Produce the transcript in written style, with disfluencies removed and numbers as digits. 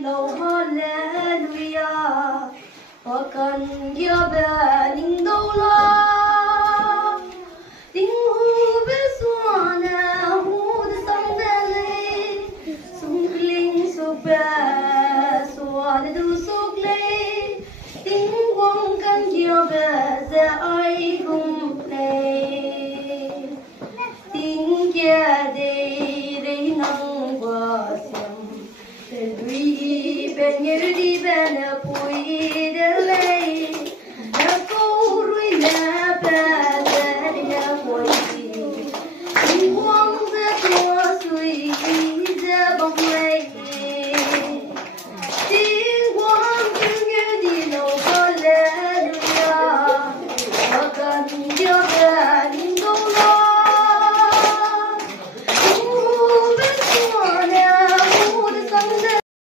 Lâu hallelujah, và cần kia bé ninh đâu lo, tiếng hu bé xóa nè hu de sang de lê, sung kling su bé xóa de du suk lê, tiếng quang cần kia bé ze ai gum lê, tiếng kia de nang qua xiêm. Lui ben yeri ben pui